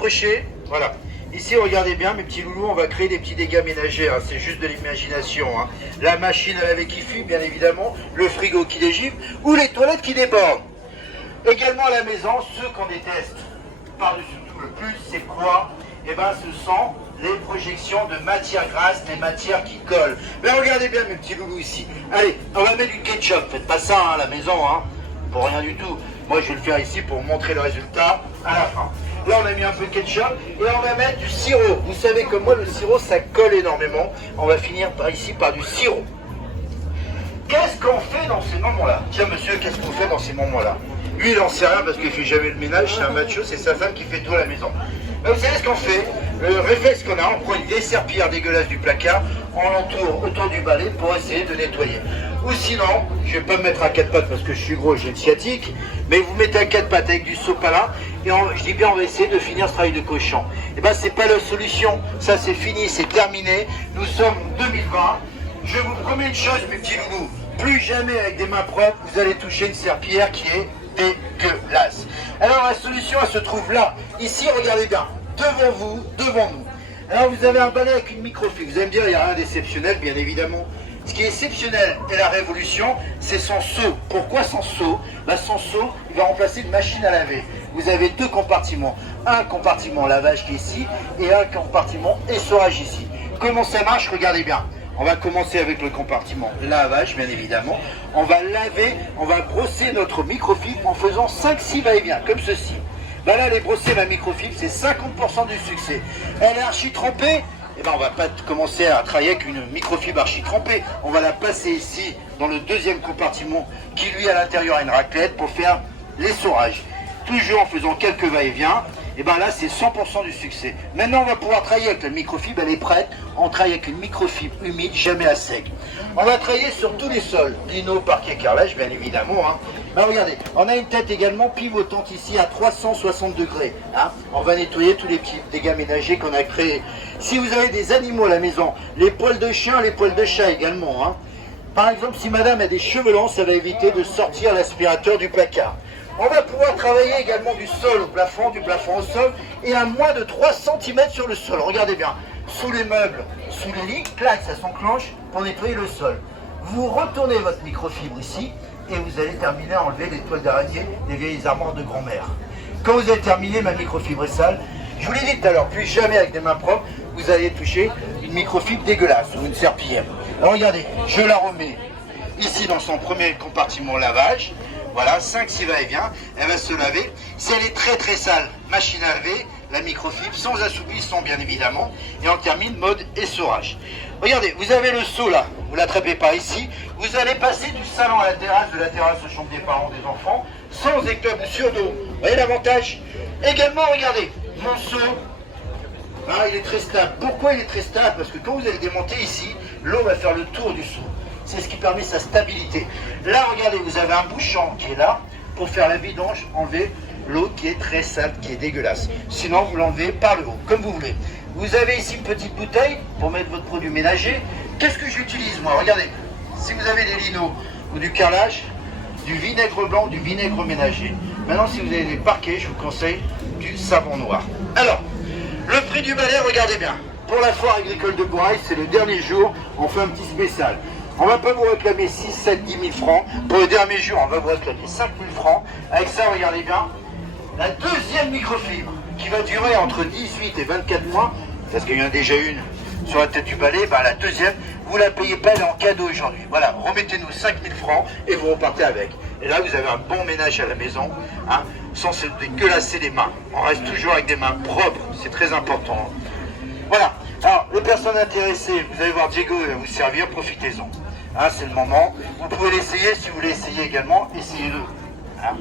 approcher. Voilà. Ici, regardez bien, mes petits loulous, on va créer des petits dégâts ménagers. Hein. C'est juste de l'imagination. Hein. La machine à laver qui fuit, bien évidemment. Le frigo qui dégivre. Ou les toilettes qui débordent. Également à la maison, ceux qu'on déteste par-dessus tout le plus, c'est quoi? Eh bien, ce sont les projections de matières grasses, des matières qui collent. Mais regardez bien, mes petits loulous, ici. Allez, on va mettre du ketchup. Faites pas ça hein, à la maison, hein, pour rien du tout. Moi, je vais le faire ici pour vous montrer le résultat à la fin. Là, on a mis un peu de ketchup et on va mettre du sirop. Vous savez comme moi, le sirop, ça colle énormément. On va finir par ici par du sirop. Qu'est-ce qu'on fait dans ces moments-là? Tiens, monsieur, qu'est-ce qu'on fait dans ces moments-là? Lui, il n'en sait rien parce qu'il ne fait jamais le ménage. C'est un macho, c'est sa femme qui fait tout à la maison. Mais vous savez ce qu'on fait? Le réflexe qu'on a, on prend une vieille serpillière dégueulasse du placard, on l'entoure autour du balai pour essayer de nettoyer. Ou sinon, je ne vais pas me mettre à quatre pattes parce que je suis gros, j'ai une sciatique, mais vous mettez à quatre pattes avec du sopalin, et je dis bien on va essayer de finir ce travail de cochon. Et bien c'est pas la solution, ça c'est fini, c'est terminé, nous sommes en 2020, je vous promets une chose mes petits loulous, plus jamais avec des mains propres, vous allez toucher une serpillière qui est dégueulasse. Alors la solution elle se trouve là, ici regardez bien, devant vous, devant nous. Alors vous avez un balai avec une microfibre, vous allez me dire il n'y a rien d'exceptionnel bien évidemment. Ce qui est exceptionnel et la révolution, c'est son seau. Pourquoi son seau? Son seau, il va remplacer une machine à laver. Vous avez deux compartiments. Un compartiment lavage qui est ici et un compartiment essorage ici. Comment ça marche? Regardez bien. On va commencer avec le compartiment lavage, bien évidemment. On va laver, on va brosser notre microfibre en faisant 5-6 va-et-vient, comme ceci. Là, les brosser ma microfibre, c'est 50% du succès. Elle est archi trempée. Eh ben, on va pas commencer à travailler avec une microfibre archi trempée. On va la passer ici, dans le deuxième compartiment, qui lui, à l'intérieur, a une raclette pour faire l'essorage. Toujours en faisant quelques va-et-vient. Et bien là, c'est 100% du succès. Maintenant, on va pouvoir travailler avec la microfibre, elle est prête. On travaille avec une microfibre humide, jamais à sec. On va travailler sur tous les sols. Lino, parquet, carrelage, bien évidemment. Hein. Ben, regardez, on a une tête également pivotante ici à 360 degrés. Hein. On va nettoyer tous les petits dégâts ménagers qu'on a créés. Si vous avez des animaux à la maison, les poils de chien, les poils de chat également. Hein. Par exemple, si madame a des cheveux longs, ça va éviter de sortir l'aspirateur du placard. On va pouvoir travailler également du sol au plafond, du plafond au sol, et à moins de 3 cm sur le sol. Regardez bien, sous les meubles, sous les lits, clac, ça s'enclenche pour nettoyer le sol. Vous retournez votre microfibre ici, et vous allez terminer à enlever les toiles d'araignée des vieilles armoires de grand-mère. Quand vous avez terminé, ma microfibre est sale, je vous l'ai dit tout à l'heure, plus jamais avec des mains propres, vous allez toucher une microfibre dégueulasse ou une serpillière. Alors regardez, je la remets ici dans son premier compartiment lavage. Voilà, 5-6 va-et-vient, elle va se laver. Si elle est très très sale, machine à laver, la microfibre, sans assouplissement bien évidemment, et on termine mode essorage. Regardez, vous avez le seau là, vous ne l'attrapez pas ici, vous allez passer du salon à la terrasse, de la terrasse aux chambres des parents, des enfants, sans éclaboussure d'eau. Vous voyez l'avantage? Également, regardez, mon seau, hein, il est très stable. Pourquoi il est très stable? Parce que quand vous allez démonter ici, l'eau va faire le tour du seau. C'est ce qui permet sa stabilité. Là, regardez, vous avez un bouchon qui est là pour faire la vidange, enlever l'eau qui est très sale, qui est dégueulasse. Sinon, vous l'enlevez par le haut, comme vous voulez. Vous avez ici une petite bouteille pour mettre votre produit ménager. Qu'est-ce que j'utilise, moi? Regardez, si vous avez des linos ou du carrelage, du vinaigre blanc, du vinaigre ménager. Maintenant, si vous avez des parquets, je vous conseille du savon noir. Alors, le prix du balai, regardez bien. Pour la foire agricole de Bourail, c'est le dernier jour, on fait un petit spécial. On ne va pas vous réclamer 6, 7, 10 000 francs. Pour le dernier jour, on va vous réclamer 5 000 francs. Avec ça, regardez bien, la deuxième microfibre qui va durer entre 18 et 24 mois, parce qu'il y en a déjà une sur la tête du balai, ben la deuxième, vous ne la payez pas, elle est en cadeau aujourd'hui. Voilà, remettez-nous 5 000 francs et vous repartez avec. Et là, vous avez un bon ménage à la maison, hein, sans se dégueulasser les mains. On reste toujours avec des mains propres, c'est très important. Voilà, alors les personnes intéressées, vous allez voir Diego, il va vous servir, profitez-en. Hein, c'est le moment. Vous pouvez l'essayer, si vous voulez essayer également, essayez-le. Hein.